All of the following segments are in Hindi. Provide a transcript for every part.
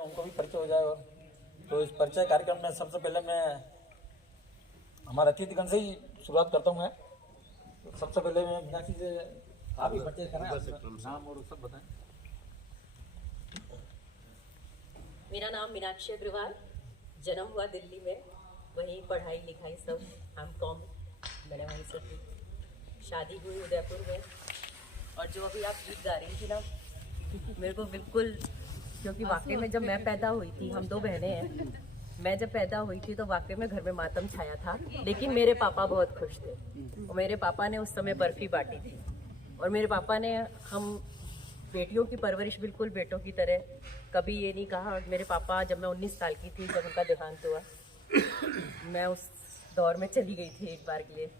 उनको भी परिचय हो जाए। और तो इस परिचय कार्यक्रम में सबसे पहले मैं हमारे अतिथिगण से ही शुरुआत करता हूँ। मैं तो सबसे पहले मैं मीनाक्षी से आप ही परिचय कराएं, नाम और सब बताएं। मेरा नाम मीनाक्षी अग्रवाल, जन्म हुआ दिल्ली में, वहीं पढ़ाई लिखाई सब एमकॉम मैंने वहीं से की। शादी हुई उदयपुर में। और जो अभी आप गीत गा रही थी ना, मेरे को बिल्कुल, क्योंकि वाकई में जब मैं पैदा हुई थी, हम 2 बहनें हैं, मैं जब पैदा हुई थी तो वाकई में घर में मातम छाया था, लेकिन मेरे पापा बहुत खुश थे। और मेरे पापा ने उस समय बर्फ़ी बांटी थी। और मेरे पापा ने हम बेटियों की परवरिश बिल्कुल बेटों की तरह कभी ये नहीं कहा। और मेरे पापा, जब मैं 19 साल की थी, जब उनका देहांत हुआ, मैं उस दौर में चली गई थी एक बार के लिए।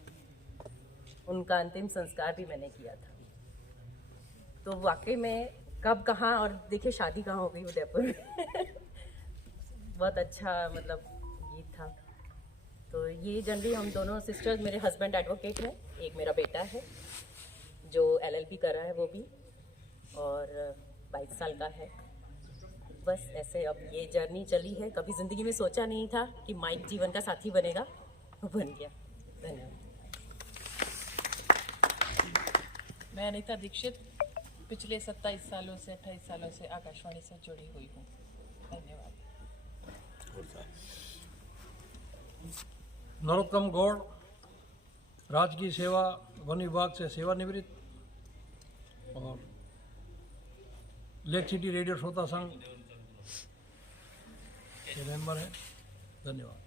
उनका अंतिम संस्कार भी मैंने किया था। तो वाकई में कब कहाँ, और देखिए शादी कहाँ हो गई, उदयपुर में। बहुत अच्छा मतलब गीत था। तो ये जनरली हम दोनों सिस्टर्स, मेरे हस्बैंड एडवोकेट हैं, एक मेरा बेटा है जो LLB कर रहा है वो भी, और 22 साल का है। बस ऐसे अब ये जर्नी चली है। कभी ज़िंदगी में सोचा नहीं था कि माइक जीवन का साथी बनेगा, वो बन गया। धन्यवाद। मैं अनीता दीक्षित पिछले 27 सालों से 28 सालों से आकाशवाणी से जुड़ी हुई हूँ। धन्यवाद। नरोत्तम गौड़, राजकीय सेवा वन विभाग से सेवानिवृत्त और लेक सिटी रेडियो श्रोता संघ के मेंबर हैं। धन्यवाद।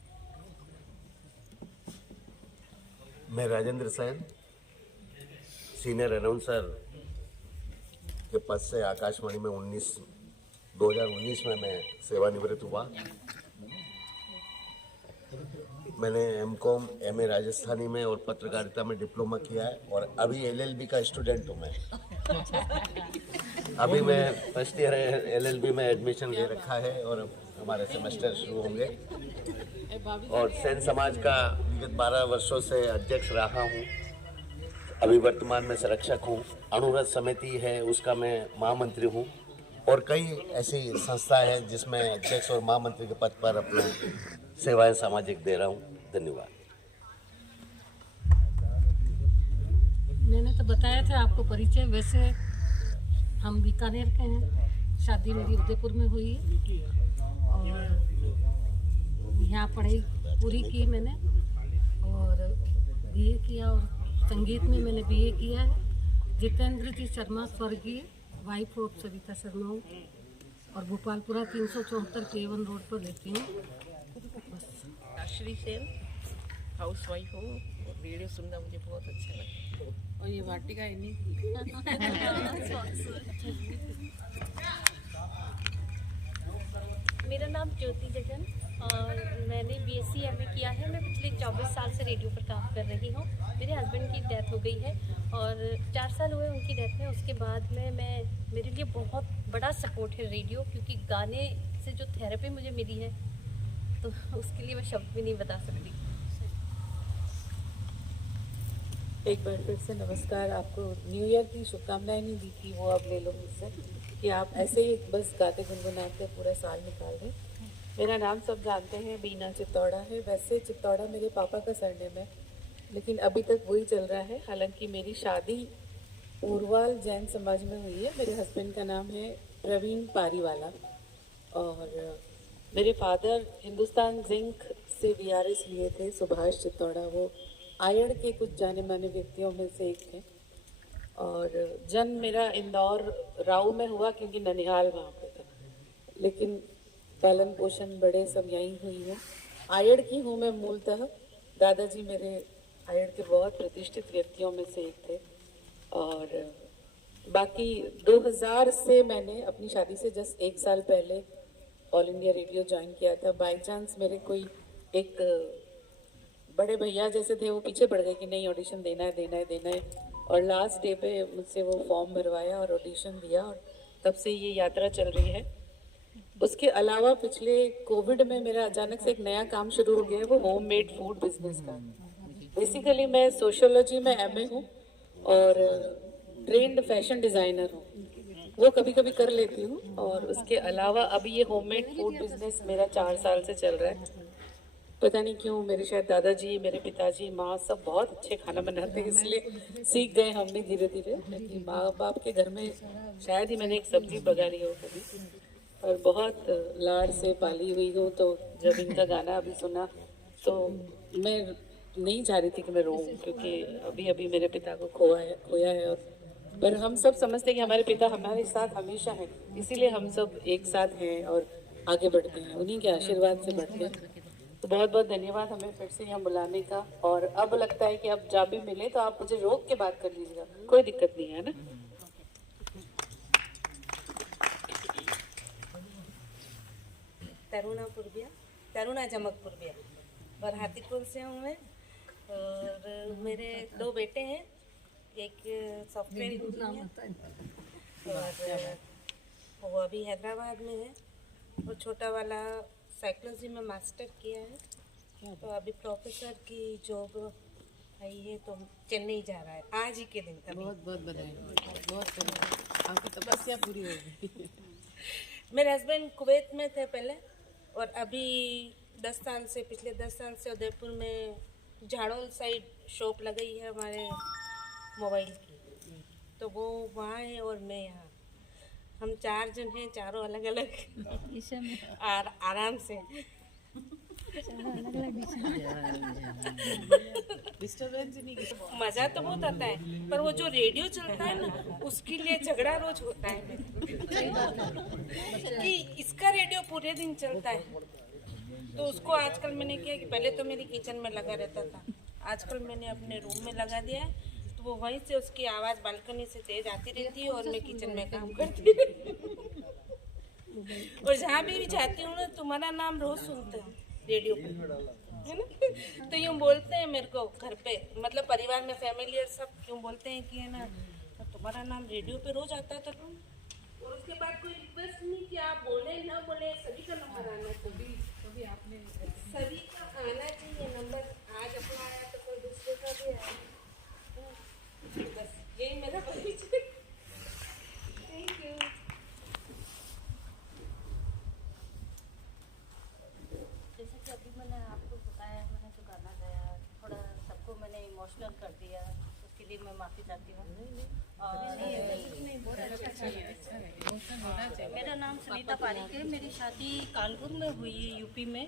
मैं राजेंद्र सेन, सीनियर अनाउंसर के पद से आकाशवाणी में 2019 में मैं सेवानिवृत्त हुआ। मैंने MCOM MA राजस्थानी में और पत्रकारिता में डिप्लोमा किया है और अभी LLB का स्टूडेंट हूँ मैं। अभी मैं फर्स्ट ईयर LLB में एडमिशन ले रखा है और हमारे सेमेस्टर शुरू होंगे। और सेन समाज का विगत 12 वर्षों से अध्यक्ष रहा हूँ। अभी वर्तमान में संरक्षक हूँ। अणुव्रत समिति है उसका मैं महामंत्री हूँ और कई ऐसी संस्थाएं हैं जिसमें अध्यक्ष और महामंत्री के पद पर अपना सेवाएं सामाजिक दे रहा हूँ। धन्यवाद। मैंने तो बताया था आपको परिचय। वैसे हम बीकानेर के हैं, शादी मेरी उदयपुर में हुई है और यहाँ पढ़ाई पूरी की मैंने और BA किया और संगीत में मैंने BA किया है। जितेंद्र जी शर्मा स्वर्गीय, वाइफ ऑफ सविता शर्मा हूँ और भोपालपुरा 374 K1 रोड पर रहती हूँ। श्री सेन, हाउस वाइफ हूँ। रेडियो सुनना मुझे बहुत अच्छा लगता है। और ये वाटिका इन्हीं मेरा नाम ज्योति जगन और मैंने BSc MA किया है। मैं पिछले 24 साल से रेडियो पर काम कर रही हूँ। मेरे हस्बैंड की डेथ हो गई है और 4 साल हुए उनकी डेथ में। उसके बाद में मेरे लिए बहुत बड़ा सपोर्ट है रेडियो, क्योंकि गाने से जो थेरेपी मुझे मिली है तो उसके लिए मैं शब्द भी नहीं बता सकती। एक बार फिर से नमस्कार। आपको न्यू ईयर की शुभकामनाएं नहीं दी थी, वो अब ले लो मुझसे कि आप ऐसे ही बस गाते गुनगुनाते पूरा साल निकाल दें। मेरा नाम सब जानते हैं, बीना चित्तौड़ा है। वैसे चित्तौड़ा मेरे पापा का सरनेम है, लेकिन अभी तक वही चल रहा है। हालांकि मेरी शादी पूर्वाल जैन समाज में हुई है। मेरे हस्बैंड का नाम है प्रवीण पारीवाला और मेरे फादर हिंदुस्तान जिंक से VRS लिए थे, सुभाष चित्तौड़ा। वो आयड़ के कुछ जाने माने व्यक्तियों में से एक थे। और जन्म मेरा इंदौर राऊ में हुआ क्योंकि ननिहाल वहाँ पे था, लेकिन पालन पोषण बड़े सब यहीं हुई है। आयड़ की हूँ मैं मूलतः। दादाजी मेरे आयड़ के बहुत प्रतिष्ठित व्यक्तियों में से एक थे। और बाकी 2000 से मैंने अपनी शादी से जस्ट 1 साल पहले ऑल इंडिया रेडियो ज्वाइन किया था। बाय चांस मेरे कोई एक बड़े भैया जैसे थे, वो पीछे पड़ गए कि नहीं ऑडिशन देना है। और लास्ट डे पे मुझसे वो फॉर्म भरवाया और ऑडिशन दिया और तब से ये यात्रा चल रही है। उसके अलावा पिछले कोविड में मेरा अचानक से एक नया काम शुरू हो गया है, वो होममेड फूड बिजनेस का। बेसिकली मैं सोशियोलॉजी में MA हूँ और ट्रेंड फैशन डिज़ाइनर हूँ। वो कभी कभी कर लेती हूँ। और उसके अलावा अभी ये होममेड फूड बिजनेस मेरा 4 साल से चल रहा है। पता नहीं क्यों, मेरे शायद दादाजी, मेरे पिताजी, माँ सब बहुत अच्छे खाना बनाते हैं, इसलिए सीख गए हम भी धीरे धीरे। लेकिन माँ बाप के घर में शायद ही मैंने एक सब्जी पकाई हो कभी, और बहुत लाड़ से पाली हुई हूँ। तो जब इनका गाना अभी सुना तो मैं नहीं चाह रही थी कि मैं रोऊं, क्योंकि अभी अभी मेरे पिता को खोया है। और पर हम सब समझते हैं कि हमारे पिता हमारे साथ हमेशा हैं, इसीलिए हम सब एक साथ हैं और आगे बढ़ते हैं, उन्हीं के आशीर्वाद से बढ़ते हैं। तो बहुत बहुत धन्यवाद हमें फिर से यहाँ बुलाने का। और अब लगता है कि अब जब भी मिले तो आप मुझे रोक के बात कर लीजिएगा, कोई दिक्कत नहीं है ना। तरुणा जमक पूर्विया और हाथीपुर से हूँ मैं। और मेरे 2 बेटे हैं, एक सॉफ्टवेयर इंजीनियर और वो अभी हैदराबाद में है, और छोटा वाला साइकोलॉजी में मास्टर किया है, तो अभी प्रोफेसर की जॉब आई है, तो चेन्नई जा रहा है आज ही के दिन। बहुत बहुत बधाई, बहुत बधाई, आपकी तपस्या पूरी हो गई। मेरे हस्बैंड कुवैत में थे पहले, और अभी पिछले 10 साल से उदयपुर में झाड़ोल साइड शॉप लगाई है हमारे मोबाइल की, तो वो वहाँ है और मैं यहाँ। हम 4 जन हैं, चारों अलग अलग और आराम से। मज़ा तो बहुत आता है, पर वो जो रेडियो चलता है ना, उसके लिए झगड़ा रोज होता है कि इसका रेडियो पूरे दिन चलता है। तो उसको आजकल मैंने किया कि पहले तो मेरी किचन में लगा रहता था, आजकल मैंने अपने रूम में लगा दिया है, तो वो वहीं से उसकी आवाज़ बालकनी से तेज आती रहती है और मैं किचन में काम करती रहती हूँ। और जहाँ भी जाती हूँ ना, तुम्हारा नाम रोज सुनते हैं रेडियो पे, है ना। तो यूँ बोलते हैं मेरे को घर पे, मतलब परिवार में फैमिली और सब क्यों बोलते हैं कि है ना, तो तुम्हारा नाम रेडियो पे रोज आता है, तो तुम। और उसके बाद कोई रिक्वेस्ट नहीं कि आप बोले ना बोले, सभी का नंबर आना चाहिए, सभी का आना चाहिए नंबर। आज अपना आया तो कोई दूसरे का भी आया। बस यही मेरा परिचय। Thank you. जैसे कि अभी मैंने आपको बताया, मैंने जो गाना गाया थोड़ा सबको मैंने इमोशनल कर दिया, उसके लिए मैं माफ़ी चाहती हूँ। मेरा नाम सुनीता पारिक है। मेरी शादी कानपुर में हुई है, यूपी में,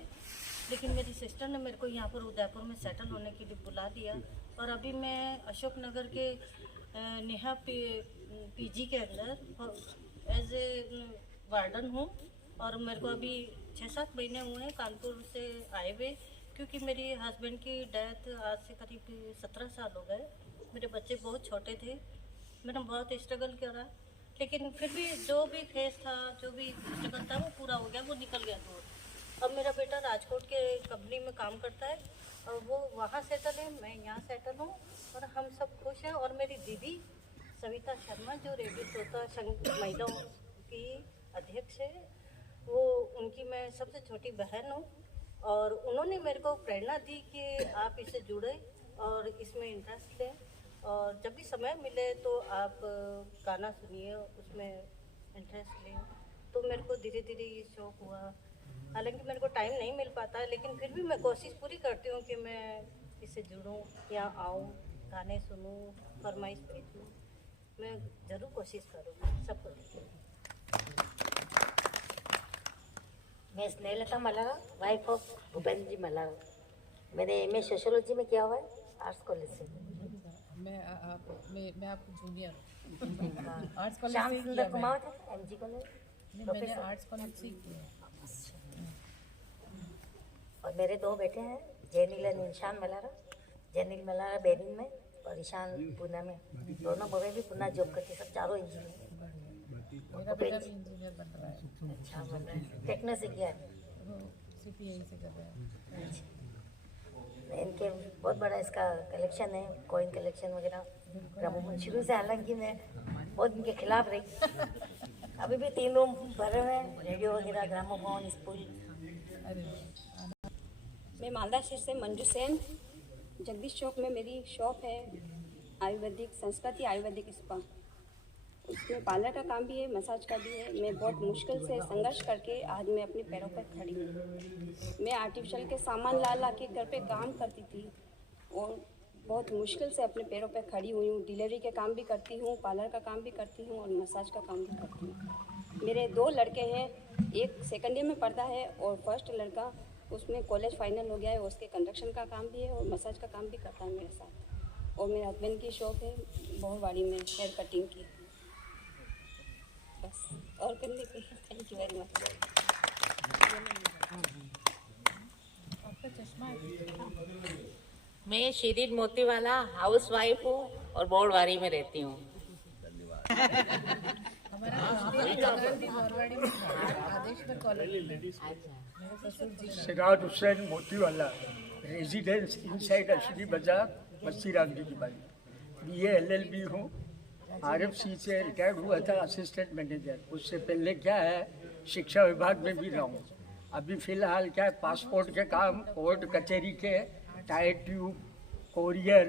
लेकिन मेरी सिस्टर ने मेरे को यहाँ पर उदयपुर में सेटल होने के लिए बुला दिया। और अभी मैं अशोक नगर के नेहा पीजी के अंदर एज ए वार्डन हूँ। और मेरे को अभी 6-7 महीने हुए हैं कानपुर से आए हुए, क्योंकि मेरी हस्बैंड की डेथ आज से करीब 17 साल हो गए। मेरे बच्चे बहुत छोटे थे, मैंने बहुत स्ट्रगल करा, लेकिन फिर भी जो भी फेस था, जो भी स्ट्रगल था वो पूरा हो गया, वो निकल गया दूर। अब मेरा बेटा राजकोट के कंपनी में काम करता है और वो वहाँ सेटल है, मैं यहाँ सेटल हूँ और हम सब खुश हैं। और मेरी दीदी सविता शर्मा जो रेडियो श्रोता संघ महिलाओं की अध्यक्ष है, वो उनकी मैं सबसे छोटी बहन हूँ। और उन्होंने मेरे को प्रेरणा दी कि आप इससे जुड़े और इसमें इंटरेस्ट लें, और जब भी समय मिले तो आप गाना सुनिए, उसमें इंटरेस्ट लें। तो मेरे को धीरे धीरे ये शौक़ हुआ। हालांकि मेरे को टाइम नहीं मिल पाता, लेकिन फिर भी मैं कोशिश पूरी करती हूँ कि मैं इससे जुड़ूँ, यहाँ आऊँ, गाने सुनूँ, फरमाइश भेजूँ। मैं ज़रूर कोशिश करूँ सबको। मैं स्नेहलता मल्हारा, वाइफ ऑफ भूपेंद्र जी मल्हारा। मैंने एमए सोशियोलॉजी में किया हुआ है आर्ट्स कॉलेज से। मैं आपको जूनियर आर्ट्स कॉलेज श्याम से सुंदर किया कुमार थे एमजी कॉलेज। मैंने आर्ट्स कॉलेज से किया। और मेरे 2 बेटे हैं, जयनील और ईशान मल्हारा। जयनील मल्हारा बेरिन में और ईशान पूना में। दोनों बड़े भी पूना जॉब करते, सब चारों इंजीनियर। मेरा बेटा भी इंजीनियर बन रहा है। अच्छा बन रहा है, टेक्नो से किया है, वो CPI से कर रहा है। इनके बहुत बड़ा इसका कलेक्शन है, कॉइन कलेक्शन वगैरह, ग्रामोफोन। शुरू से हालांकि मैं बहुत इनके खिलाफ रही, अभी भी 3 रूम भरे हुए हैं, रेडियो वगैरह, ग्रामोफोन, स्कूल। मैं मालदा शहर से मंजू सेन। जगदीश चौक में मेरी शॉप है, आयुर्वेदिक संस्कृति आयुर्वेदिक स्पा। उसमें पार्लर का काम भी है, मसाज का भी है। मैं बहुत मुश्किल से संघर्ष करके आज मैं अपने पैरों पर खड़ी हूँ। मैं आर्टिफिशियल के सामान ला के घर पे काम करती थी और बहुत मुश्किल से अपने पैरों पर खड़ी हुई हूँ। डिलीवरी के काम भी करती हूँ, पार्लर का काम भी करती हूँ और मसाज का काम भी करती हूँ। मेरे 2 लड़के हैं, एक सेकंड ईयर में पढ़ता है और फर्स्ट लड़का उसमें कॉलेज फाइनल हो गया है। उसके कंस्ट्रक्शन का काम भी है और मसाज का काम भी करता है मेरे साथ। और मेरे हस्बैंड की शॉप है बहुवाड़ी में हेयर कटिंग की। बस और करने के लिए थैंक यू वेरी मच। मैं शिरीन मोतीवाला हाउस वाइफ हूँ और बोरवारी में रहती हूँ। Siraj Hussain Motiwala, residence inside Ashari बाजार, बस्ती रामजी की बाड़ी। BA LLB हूँ। RFC से रिटायर्ड हुआ था असिस्टेंट मैनेजर। उससे पहले क्या है शिक्षा विभाग में भी रहा हूँ। अभी फ़िलहाल क्या है पासपोर्ट के काम, कोर्ट कचहरी के, टायर ट्यूब, कोरियर,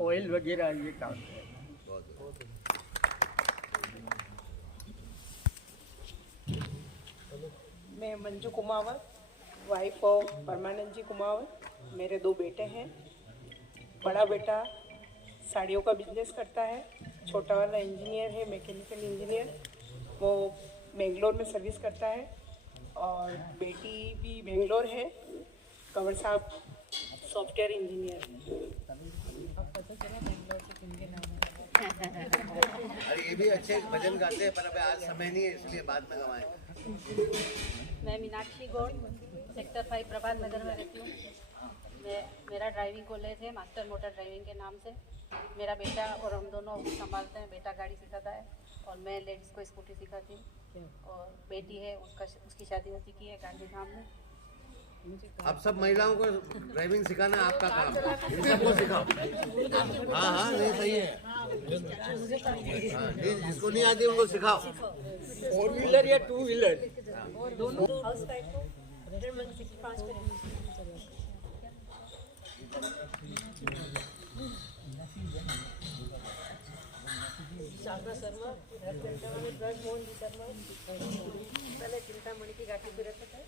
ऑयल वगैरह ये काम है। मैं मंजू कुमावत, वाइफ ऑफ परमानंद जी कुमावत। मेरे 2 बेटे हैं। बड़ा बेटा साड़ियों का बिजनेस करता है, छोटा वाला इंजीनियर है, मैकेनिकल इंजीनियर। वो बेंगलोर में सर्विस करता है। और बेटी भी बेंगलोर है, कंवर साहब सॉफ्टवेयर इंजीनियर अरे ये भी अच्छे भजन गाते हैं पर अभी आज समय नहीं है इसलिए बाद में गवाएं। मैं मीनाक्षी गौड़, सेक्टर 5 प्रभात नगर में रहती हूँ। मेरा ड्राइविंग कॉलेज है मास्टर मोटर ड्राइविंग के नाम से। मेरा बेटा और हम दोनों संभालते हैं। बेटा गाड़ी सिखाता है और मैं लेडीज़ को स्कूटी सिखाती हूँ। और बेटी है उसकी शादी हो चुकी है गांधीधाम में। अब सब महिलाओं को ड्राइविंग सिखाना आपका काम, इन सबको सिखाओ। हाँ नहीं सही है। हाँ, जिसको नहीं आती उनको सिखाओ। 4 व्हीलर या 2 व्हीलर दोनों हाउस वाइफ को 165 पे शारदा शर्मा, मोहन जी शर्मा पहले चिंतामणि की घाटी पे रहते थे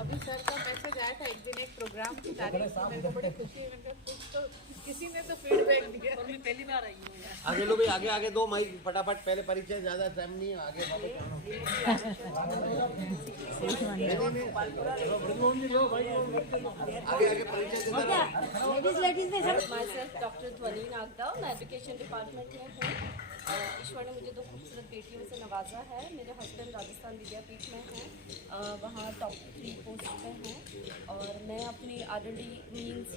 अभी सर का मैसेज आया था एक दिन एक प्रोग्राम की तारीख से, मेरे को बड़ी खुशी है। मैंने कहा कुछ तो किसी ने तो फीडबैक दिया। मैं पहली बार आई हूँ यहाँ। आगे लो भाई, आगे दो माइक फटाफट, पहले परिचय, ज्यादा टाइम नहीं है। आगे Myself डॉक्टर ध्वनि नागदा, मैं एजुकेशन डिपार्टमेंट में हूँ। ईश्वर ने मुझे 2 खूबसूरत बेटियों से नवाजा है। मेरे हस्बैंड राजस्थान विद्यापीठ में हैं, वहाँ टॉप 3 पोस्ट पे हैं। और मैं अपनी R&D मीन्स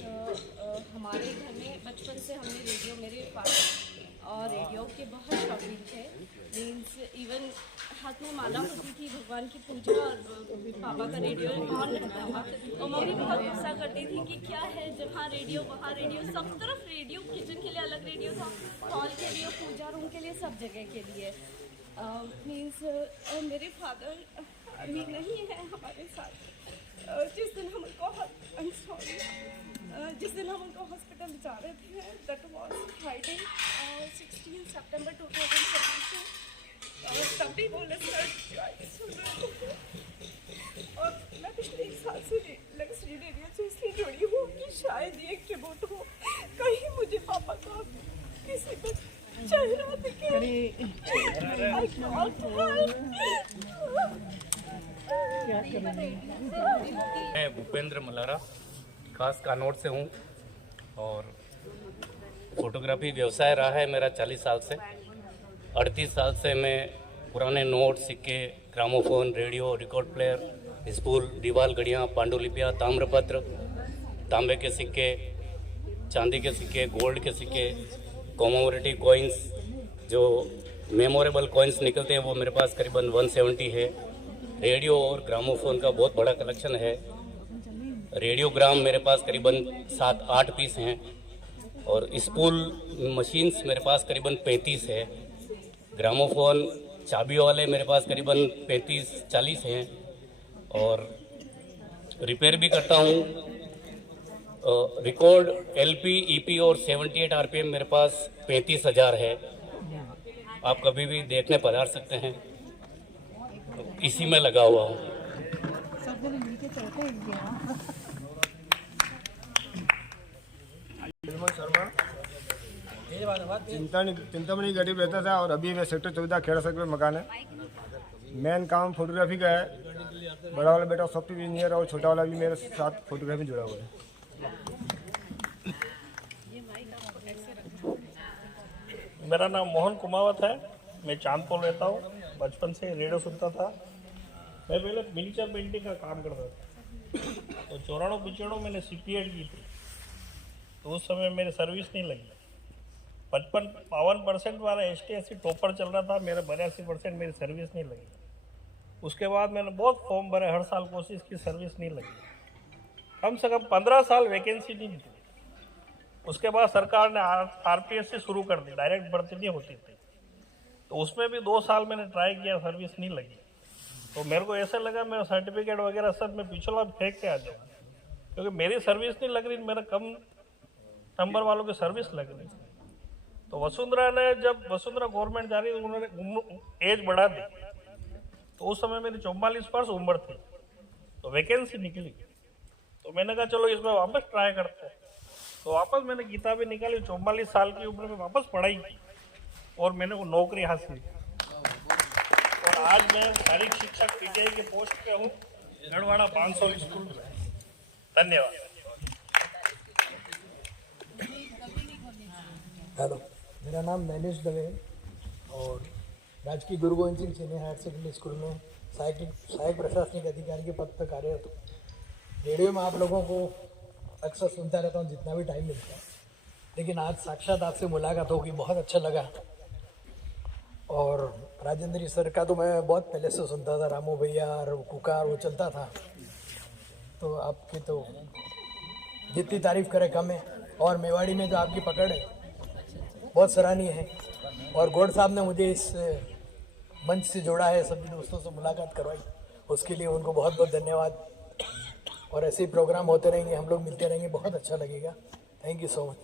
हमारे घर में बचपन से हमने रेडियो, मेरे फादर और रेडियो के बहुत शौकीन थे। मीन्स इवन हाथ में माला होती थी भगवान की पूजा और पापा का रेडियो ऑन रहता था। और मम्मी बहुत गुस्सा करती थी कि क्या है जहाँ रेडियो वहाँ रेडियो, सब तरफ रेडियो, किचन के लिए अलग रेडियो था, हॉल के लिए, पूजा रूम के लिए, सब जगह के लिए। मीन्स मेरे फादर अभी नहीं है हमारे साथ। जिस दिन हम उनको जिस दिन हम उनको हॉस्पिटल जा रहे थे, दैट वाज फ्राइडे 16 सितंबर 2017। और तभी बोले सर और मैं पिछले 1 साल से लक्ष्मी रेडियो से इसलिए जुड़ी हूँ कि शायद ये एक ट्रिब्यूट हो, कहीं मुझे पापा का किसी पर चेहरा दिखे। मैं भूपेंद्र मलारा, खास कानौर से हूँ और फोटोग्राफी व्यवसाय रहा है मेरा 40 साल से। 38 साल से मैं पुराने नोट, सिक्के, gramophone, radio, record player, spool, दीवार घड़ियाँ, पांडुलिपियाँ, ताम्रपत्र, तांबे के सिक्के, चांदी के सिक्के, गोल्ड के सिक्के, कॉमोमोरेटिव कॉइन्स, जो मेमोरेबल कॉइन्स निकलते हैं वो मेरे पास करीबन 170 है। रेडियो और ग्रामोफोन का बहुत बड़ा कलेक्शन है। रेडियोग्राम मेरे पास करीबन 7-8 पीस हैं और स्पूल मशीन्स मेरे पास करीबन 35 है। ग्रामोफोन चाबियों वाले मेरे पास करीबन 35-40 हैं और रिपेयर भी करता हूँ। रिकॉर्ड LP, EP और 78 RPM मेरे पास 35,000 है। आप कभी भी देखने पधार सकते हैं, इसी में लगा हुआ हूँ। शर्मा चिंतामणि गरीब रहता था और अभी मैं सेक्टर 14 खेड़ा सर्कल में मकान है। मेन काम फोटोग्राफी का है। बड़ा वाला बेटा सॉफ्टवेयर इंजीनियर और छोटा वाला भी मेरे साथ फोटोग्राफी में जुड़ा हुआ है। मेरा नाम मोहन कुमावत है। मैं चांदपोल रहता हूँ। बचपन से रेडियो सुनता था। मैं पहले मिनीचर पेंटिंग का काम करता था। तो 94-95 मैंने CPET की थी, तो उस समय मेरी सर्विस नहीं लगी। 55% वाला ST/SC टॉपर चल रहा था, मेरा 82% मेरी सर्विस नहीं लगी। उसके बाद मैंने बहुत फॉर्म भरे, हर साल कोशिश की, सर्विस नहीं लगी। कम से कम 15 साल वैकेंसी नहीं निकली। उसके बाद सरकार ने RPSC शुरू कर दी, डायरेक्ट भर्ती नहीं होती थी। तो उसमें भी 2 साल मैंने ट्राई किया, सर्विस नहीं लगी। तो मेरे को ऐसा लगा मेरा सर्टिफिकेट वगैरह सब मैं पिछला फेंक के आ जाऊँ, क्योंकि मेरी सर्विस नहीं लग रही, मेरा कम नंबर वालों की सर्विस लग रही। तो वसुंधरा ने, जब वसुंधरा गवर्नमेंट जा रही थी, उन्होंने एज बढ़ा दी। तो उस समय मेरी 44 वर्ष उम्र थी, तो वैकेंसी निकली। तो मैंने कहा चलो इसमें वापस ट्राई करते हैं। तो वापस मैंने किताबें निकाली, 44 साल की उम्र में वापस पढ़ाई की और मैंने वो नौकरी हासिल की। और आज मैं शारीरिक शिक्षक PTI के पोस्ट पे हूँ, गढ़वाड़ा 500 स्कूल में। धन्यवाद। हेलो, मेरा नाम नैनिश दवे है और राजकीय Guru Gobind Singh senior higher secondary school में सहायक प्रशासनिक अधिकारी के पद पर कार्यरत हूँ। रेडियो में आप लोगों को अक्सर सुनता रहता हूँ जितना भी टाइम मिलता है, लेकिन आज साक्षात आपसे मुलाकात होगी, बहुत अच्छा लगा। और राजेंद्र सर का तो मैं बहुत पहले से सुनता था, रामू भैया और कुकार वो चलता था। तो आपकी तो जितनी तारीफ करे कम है। और मेवाड़ी में जो आपकी पकड़ है बहुत सराहनीय है। और गौड़ साहब ने मुझे इस मंच से जोड़ा है, सभी दोस्तों से मुलाकात करवाई, उसके लिए उनको बहुत बहुत धन्यवाद। और ऐसे ही प्रोग्राम होते रहेंगे, हम लोग मिलते रहेंगे, बहुत अच्छा लगेगा। Thank you so much.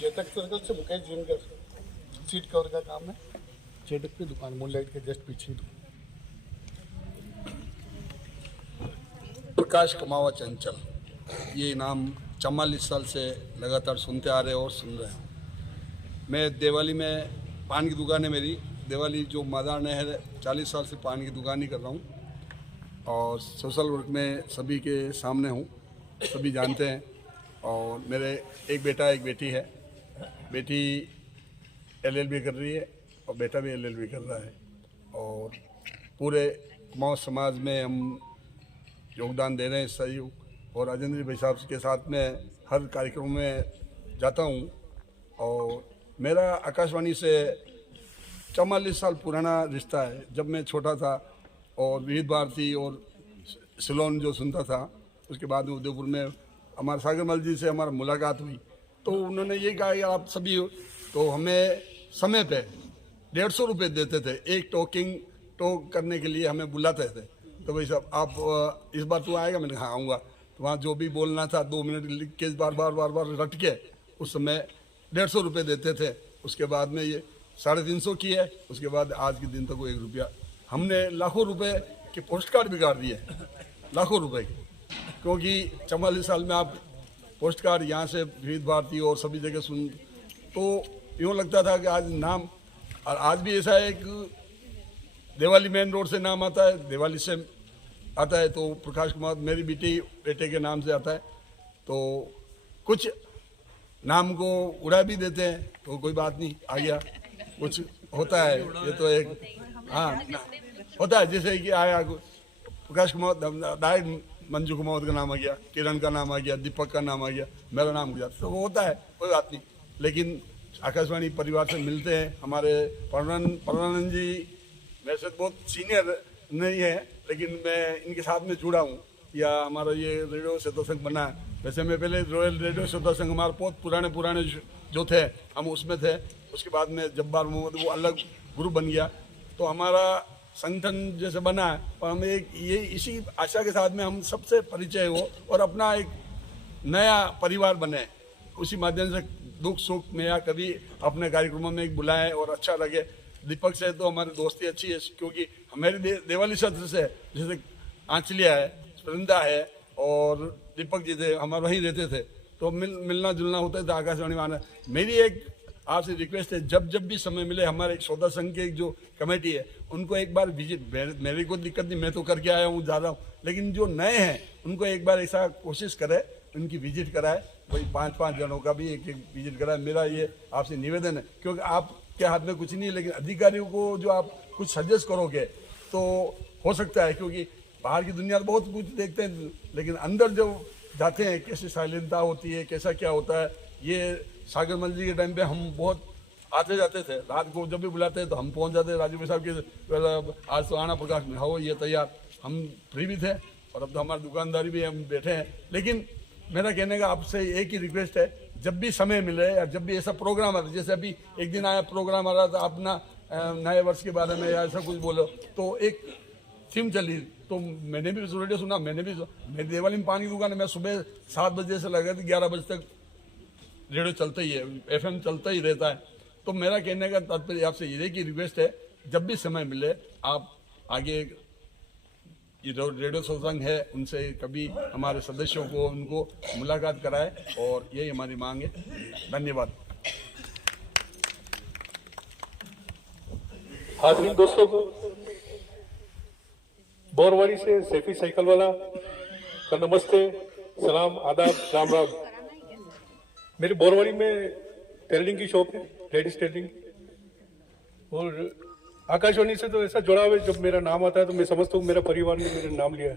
Chetak circle से मुकेश जिनकर सीट कवर का काम है। चेतक की दुकान मूनलाइट के जस्ट पीछे। प्रकाश कमावा चंचल, ये नाम 44 साल से लगातार सुनते आ रहे और सुन रहे हैं। मैं देवाली में पान की दुकान है मेरी। देवाली जो मैदान है, 40 साल से पान की दुकान ही कर रहा हूँ और सोशल वर्क में सभी के सामने हूँ, सभी जानते हैं। और मेरे एक बेटा एक बेटी है। बेटी LLB कर रही है और बेटा भी LLB कर रहा है। और पूरे कुमाऊं समाज में हम योगदान दे रहे हैं, सहयोग। और राजेंद्र भाई साहब के साथ में हर कार्यक्रम में जाता हूँ। और मेरा आकाशवाणी से 44 साल पुराना रिश्ता है। जब मैं छोटा था और विविध भारती और सिलोन जो सुनता था, उसके बाद में उदयपुर में हमारे सागरमल जी से हमारा मुलाकात हुई, तो उन्होंने ये कहा कि आप सभी, तो हमें समय पे 150 रुपये देते थे, एक टॉक करने के लिए हमें बुलाते थे। तो भाई साहब आप इस बार तू आएगा? मैंने कहा आऊँगा। तो वहाँ जो भी बोलना था 2 मिनट लिख के बार बार रट के उस समय 150 रुपये देते थे। उसके बाद में ये 350 की है। उसके बाद आज के दिन तक वो 1 रुपया। हमने लाखों रुपए के पोस्ट कार्ड बिगाड़ दिए, लाखों रुपए के। क्योंकि 44 साल में आप पोस्ट कार्ड यहाँ से विविध भारती और सभी जगह सुन, तो यूँ लगता था कि आज नाम, और आज भी ऐसा है कि देवाली मेन रोड से नाम आता है, देवाली से आता है तो प्रकाश कुमार मेरी बेटे के नाम से आता है। तो कुछ नाम को उड़ा भी देते हैं, तो कोई बात नहीं, आ गया, कुछ होता है। ये तो एक होता है, जैसे कि आया प्रकाश कुमार, डायरेक्ट मंजू कुमार का नाम आ गया, किरण का नाम आ गया, दीपक का नाम आ गया, मेरा नाम गया, तो वो होता है, कोई बात नहीं। लेकिन आकाशवाणी परिवार से मिलते हैं। हमारे परमानंद जी वैसे बहुत सीनियर नहीं है, लेकिन मैं इनके साथ में जुड़ा हूँ, या हमारा ये रेडियो श्रोता संघ बना है। वैसे मैं पहले रॉयल रेडियो श्रोता संघ, हमारे बहुत पुराने जो थे हम उसमें थे। उसके बाद में जब्बार मोहम्मद वो अलग ग्रुप बन गया। तो हमारा संगठन जैसे बना है, और हम एक ये इसी आशा के साथ में हम सबसे परिचय हो और अपना एक नया परिवार बने, उसी माध्यम से दुख सुख में या कभी अपने कार्यक्रमों में एक बुलाएं और अच्छा लगे। दीपक से तो हमारी दोस्ती अच्छी है, क्योंकि हमारी देवाली सत्र से जैसे आंचलिया है, वृंदा है और दीपक जी थे, हमारे वहीं रहते थे, तो मिलना जुलना होता था आकाशवाणी में आना। मेरी एक आपसे रिक्वेस्ट है, जब भी समय मिले, हमारे एक सौदा संघ की जो कमेटी है उनको एक बार विजिट, मेरी कोई दिक्कत नहीं, मैं तो करके आया हूँ, जा रहा हूँ, लेकिन जो नए हैं उनको एक बार ऐसा कोशिश करे उनकी विजिट कराए, वही 5-5 जनों का भी एक विजिट कराए। मेरा ये आपसे निवेदन है, क्योंकि आपके हाथ में कुछ नहीं है, लेकिन अधिकारियों को जो आप कुछ सजेस्ट करोगे तो हो सकता है, क्योंकि बाहर की दुनिया बहुत कुछ देखते हैं, लेकिन अंदर जो जाते हैं कैसी साइलेंटता होती है, कैसा क्या होता है। ये सागरमल जी के टाइम पे हम बहुत आते जाते थे, रात को जब भी बुलाते हैं तो हम पहुंच जाते, राजू भाई साहब के आज तो आना प्रकाश में हो ये तैयार, हम फ्री भी थे और अब तो हमारी दुकानदारी भी हम बैठे हैं। लेकिन मेरा कहने का आपसे एक ही रिक्वेस्ट है, जब भी समय मिले या जब भी ऐसा प्रोग्राम आता है, जैसे अभी एक दिन आया प्रोग्राम आ रहा था अपना नए वर्ष के बारे में या ऐसा कुछ बोलो, तो एक थीम चली, तो मैंने भी रेडियो सुना, मेरी दिवाली में पानी की दुकान है, मैं सुबह 7 बजे से लगा था 11 बजे तक रेडियो चलता ही है, FM चलता ही रहता है। तो मेरा कहने का तात्पर्य आपसे ये की रिक्वेस्ट है, जब भी समय मिले आप आगे ये जो रेडियो सत्संग है उनसे कभी हमारे सदस्यों को उनको मुलाकात कराए, और यही हमारी मांग है। धन्यवाद। हाज़रीन दोस्तों को बोरवाड़ी से सैफी साइकिल वाला का नमस्ते, सलाम, आदाब, राम राम। मेरी बोरवाड़ी में टेलरिंग की शॉप है, लेडीज टेलरिंग, और आकाशवाणी से तो ऐसा जुड़ा हुआ है, जब मेरा नाम आता है तो मैं समझता हूँ मेरा परिवार ने मेरा नाम लिया है।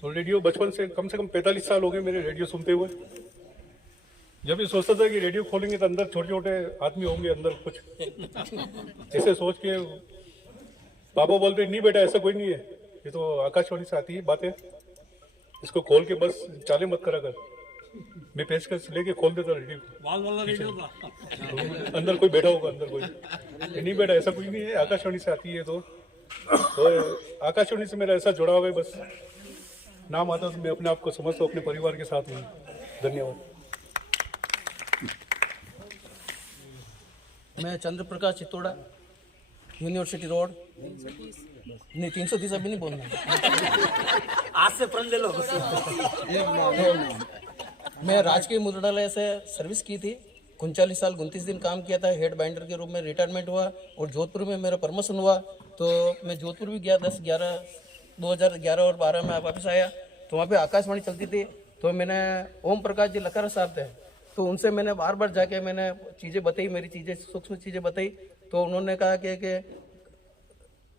तो रेडियो बचपन से कम 45 साल हो गए मेरे रेडियो सुनते हुए। जब ये सोचता था कि रेडियो खोलेंगे तो अंदर छोटे छोटे आदमी होंगे, अंदर कुछ ऐसे सोच के पापा बोलते नहीं बेटा ऐसा कोई नहीं है, ये तो आकाशवाणी से आती है बातें, इसको खोल के बस चाले मत करा कर। मैं पेचकस लेके खोल देता रेडियो, वाल वाला रेडियो था, अंदर कोई बैठा होगा, अंदर कोई नहीं बेटा ऐसा कुछ नहीं है, आकाशवाणी से आती है। तो आकाशवाणी से मेरा ऐसा जुड़ा हुआ है, बस नाम आता तो मैं अपने आप को समझता हूँ अपने परिवार के साथ हूँ। धन्यवाद। मैं चंद्र प्रकाश चित्तौड़ा, यूनिवर्सिटी रोड। नहीं 330 अभी नहीं बोलना, आज से प्रण ले लो। मैं राजकीय मुद्रणालय से सर्विस की थी, 39 साल 29 दिन काम किया था, हेड बाइंडर के रूप में रिटायरमेंट हुआ, और जोधपुर में मेरा प्रमोशन हुआ। तो मैं जोधपुर भी गया 2011 और 12 में वापस आया, तो वहाँ पे आकाशवाणी चलती थी। तो मैंने ओम प्रकाश जी लकारा साहब थे, तो उनसे मैंने बार बार जाके मैंने चीज़ें बताई, मेरी चीज़ें सूक्ष्म चीज़ें बताई। तो उन्होंने कहा कि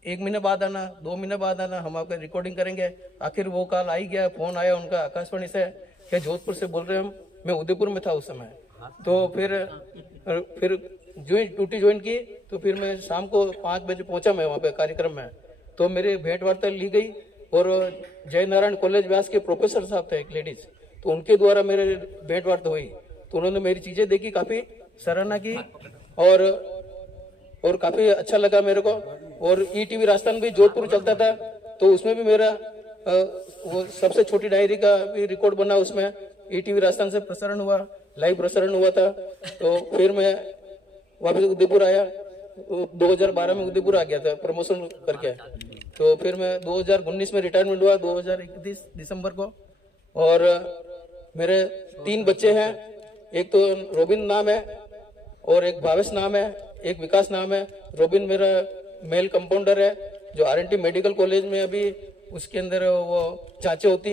1 महीने बाद आना, 2 महीने बाद आना, हम आपका रिकॉर्डिंग करेंगे। आखिर वो कॉल आई गया, फ़ोन आया उनका आकाशवाणी से कि जोधपुर से बोल रहे हैं हम। मैं उदयपुर में था उस समय। तो फिर ड्यूटी ज्वाइन की, तो फिर मैं शाम को 5 बजे पहुंचा मैं वहाँ पे कार्यक्रम में। तो मेरी भेंट वार्ता ली गई, और जय नारायण कॉलेज व्यास के प्रोफेसर साहब थे एक लेडीज, तो उनके द्वारा मेरे भेंट वार्ता हुई। तो उन्होंने मेरी चीज़ें देखी, काफ़ी सराहना की, और काफ़ी अच्छा लगा मेरे को। और ETV राजस्थान भी जोधपुर चलता था, तो उसमें भी मेरा वो सबसे छोटी डायरी का भी रिकॉर्ड बना, उसमें ETV राजस्थान से प्रसारण हुआ, लाइव प्रसारण हुआ था। तो फिर मैं वापस उदयपुर आया, 2012 में उदयपुर आ गया था प्रमोशन करके। तो फिर मैं 2019 में रिटायरमेंट हुआ, 2031 दिसंबर को। और मेरे 3 बच्चे हैं, एक तो रोबिन नाम है, और एक भावेश नाम है, एक विकास नाम है। रोबिन मेरा मेल कंपाउंडर है, जो RNT मेडिकल कॉलेज में अभी उसके अंदर वो जांचें होती,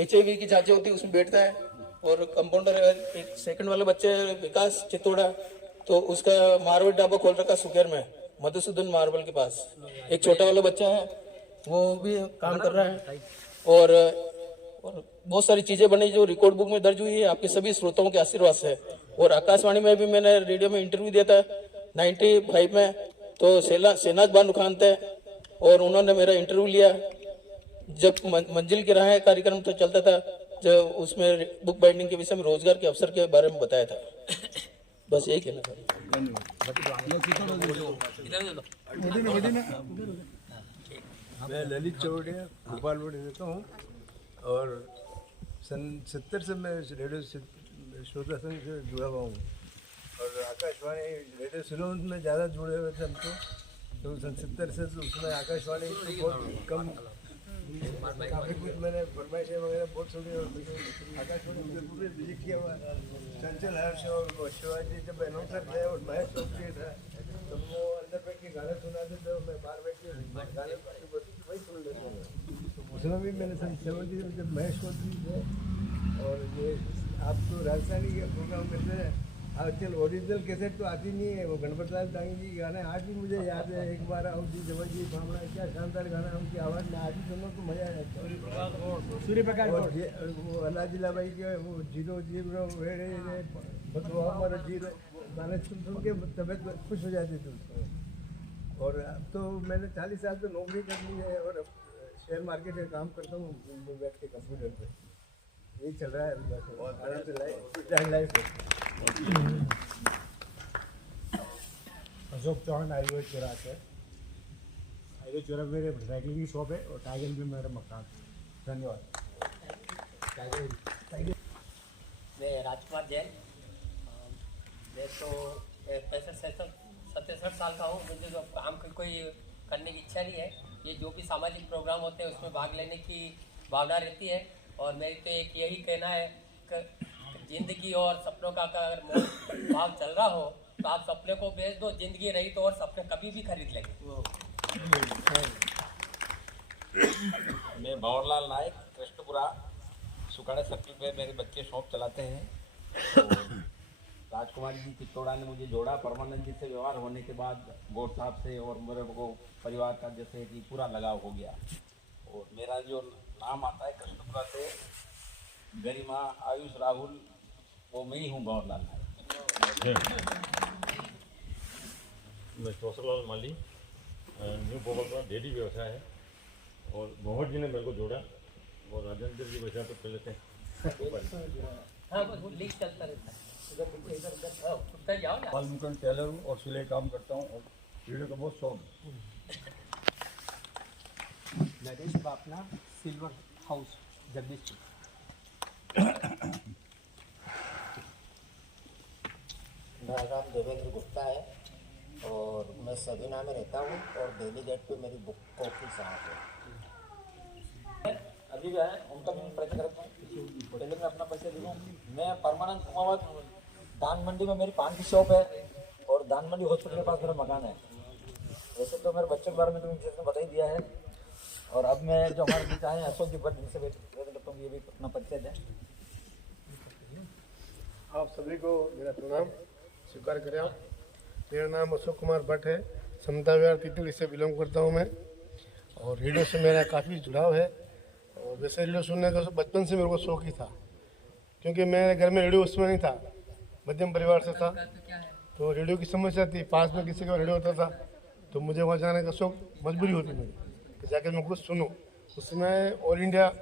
HIV की जांचें होती, उसमें बैठता है। और कंपाउंडर है एक सेकंड वाला बच्चे विकास चित्तौड़ा, तो उसका मार्बल ढाबा खोल रखा सुकेर में, मधुसूदन मार्बल के पास। एक छोटा वाला बच्चा है, वो भी काम कर रहा है। और बहुत सारी चीजें बनी जो रिकॉर्ड बुक में दर्ज हुई है, आपके सभी श्रोताओं के आशीर्वाद से। और आकाशवाणी में भी मैंने रेडियो में इंटरव्यू दिया था 95 में, तो सेनाज बानू खान थे, और उन्होंने मेरा इंटरव्यू लिया। जब मंजिल की राहें कार्यक्रम तो चलता था, जो उसमें बुक बाइंडिंग के विषय में रोजगार के अवसर के बारे में बताया था। बस यही कहना था। मैं ललित चौड़िया भोपाल में रहता हूँ और सन 70 से मैं रेडियो श्रोता संघ से जुड़ा हुआ हूँ और आकाशवाणी रेडियो सुनो में ज़्यादा जुड़े हुए थे हम तो सन 70 से तो उसमें आकाशवाणी तो बहुत कम काफ़ी कुछ मैंने फरमाइशें वगैरह बहुत सुनी और आकाशवाणी उदयपुर में विजिट किया हुआ चंचल हर्ष और शिवाजी जब अनाउंसर थे और महेश चौधरी था तो वो अंदर बैठ के गाने सुनाते थे मैं बाहर बैठ के गाने वही सुन लेता हूँ। उसमें भी मैंने सन 70 में जब महेश चौधरी थे और ये आप तो राजस्थानी के प्रोग्राम करते हैं आजकल ओरिजिनल कैसेट तो आती नहीं है, वो गणपत लाल दांगी जी गाने आज भी मुझे याद है। एक बार आओ जी जबर जी भावना, क्या शानदार गाना है, उनकी आवाज़ में आज भी सुनो तो मज़ा आ जाता है। सूर्य प्रकाश वो अल्लाह जिला भाई के वो जीरो जीरो वेड़े हमारा जीरो गाने सुन सुन के तबीयत खुश हो जाती थी उसको। और अब तो मैंने 40 साल तो नौकरी कर ली है और शेयर मार्केट में काम करता हूँ बैठ के कंप्यूटर पर। यही चल रहा है अभी बस आराम से लाइफ है। अशोक चौहान हाईवे चौराहा से। हाईवे चौराहा मेरे साइकिलिंग की शॉप है और टाइगर में मेरा मकान। धन्यवाद। मैं राजकुमार जैन, मैं तो 65-67 साल का हूँ। मुझे तो काम की कोई करने की इच्छा नहीं है। ये जो भी सामाजिक प्रोग्राम होते हैं उसमें भाग लेने की भावना रहती है और मेरी तो एक यही कहना है कि जिंदगी और सपनों का अगर भाव चल रहा हो तो आप सपने को बेच दो, जिंदगी रही तो और सपने कभी भी खरीद लेंगे। मैं भंवरलाल नायक, कृष्णपुरा सुखाड़े सर्कल पे मेरे बच्चे शॉप चलाते हैं। तो राजकुमार जी चित्तौड़ा ने मुझे जोड़ा। परमानंद जी से व्यवहार होने के बाद गौड़ साहब से और मेरे को परिवार का जैसे कि पूरा लगाव हो गया। और मेरा जो नाम आता है कृष्णपुरा से, गरिमा, आयुष, राहुल, वो मैं ही हूँ भंवरलाल नायक। मैं कौशललाल माली, न्यू भोपाल का डेयरी व्यवसाय है और मोहम्मद जी ने मेरे को जोड़ा और राजेंद्र जी बचा तो पहले थे। हाँ बस वो लीक चलता रहता है। इधर जाओ ना। बालमुकुंद टेलर हूँ और सिलाई काम करता हूँ और वीडियो का बहुत शौक है। Naresh Bapna, silver house, Jagdish. मेरा नाम देवेंद्र गुप्ता है और मैं सबीना में रहता हूँ और दिल्ली गेट पे मेरी बुक कॉफी साहब है। अभी भी है, उनका भी परिचय करता हूँ। पहले मैं अपना परिचय दूँ। मैं परमानंद कुमावत, दान मंडी में मेरी पान की शॉप है और दान मंडी हॉस्पिटल के पास मेरा मकान है। वैसे तो मेरे बच्चों के बारे में तो जिसने बता ही दिया है। और अब मैं जो हमारे बीच आए हैं अशोक जी भट्ट, जिनसे वेदन करता हूँ, ये भी अपना परिचय दें। आप सभी को मेरा प्रणाम स्वीकार करें। आप मेरा नाम अशोक कुमार भट्ट है, समता विहार तितली से बिलोंग करता हूँ मैं और रेडियो से मेरा काफ़ी जुड़ाव है। और वैसे रेडियो सुनने का बचपन से मेरे को शौक ही था, क्योंकि मेरे घर में रेडियो उसमें नहीं था, मध्यम परिवार से था तो रेडियो की समस्या थी। पास में किसी का रेडियो होता था तो मुझे वहाँ जाने का शौक, मजबूरी होती मेरी कि जाकर मैं कुछ सुनूँ। उसमें ऑल इंडिया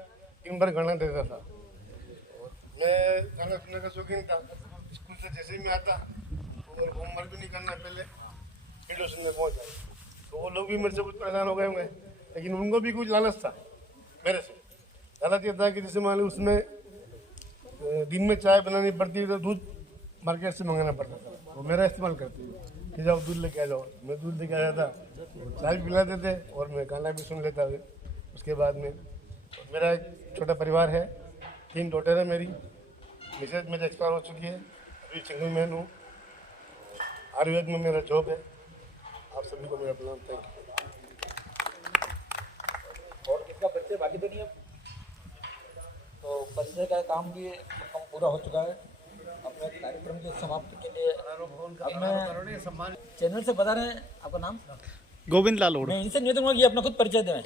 इन बार गाना देता था और मैं गाना सुनने का शौकीन था। स्कूल से जैसे ही मैं आता और होमवर्क भी नहीं करना, पहले रेडियो सुनने पहुँच जाए। तो वो लोग भी मेरे से कुछ परेशान हो गए होंगे, लेकिन उनको भी कुछ लालच था मेरे से। लालच ये था कि जैसे मान लो उसमें दिन में चाय बनानी पड़ती तो दूध मार्केट से मंगाना पड़ता था, वो मेरा इस्तेमाल करती कि जाओ दूध लेके आ जाओ। मैं दूध लेके आ जाता, चाय भी पिलाते थे और मैं गाना भी सुन लेता। उसके बाद में मेरा एक छोटा परिवार है, 3 डॉटर है मेरी। मिसेज मेरी एक्सपायर हो चुकी है, अभी सिंगल मैन हूँ। आयुर्वेद में मेरा जॉब है। आप सभी को मेरा प्रणाम। Thank you. और किसका परिचय बाकी तो नहीं है, तो परिचय का काम भी पूरा हो चुका है। अपने कार्यक्रम की समाप्ति के लिए अब मैं चैनल से बता रहे हैं, आपका नाम? गोविंद लाल। मैं इनसे निवेदन करूंगा कि अपना खुद परिचय दें।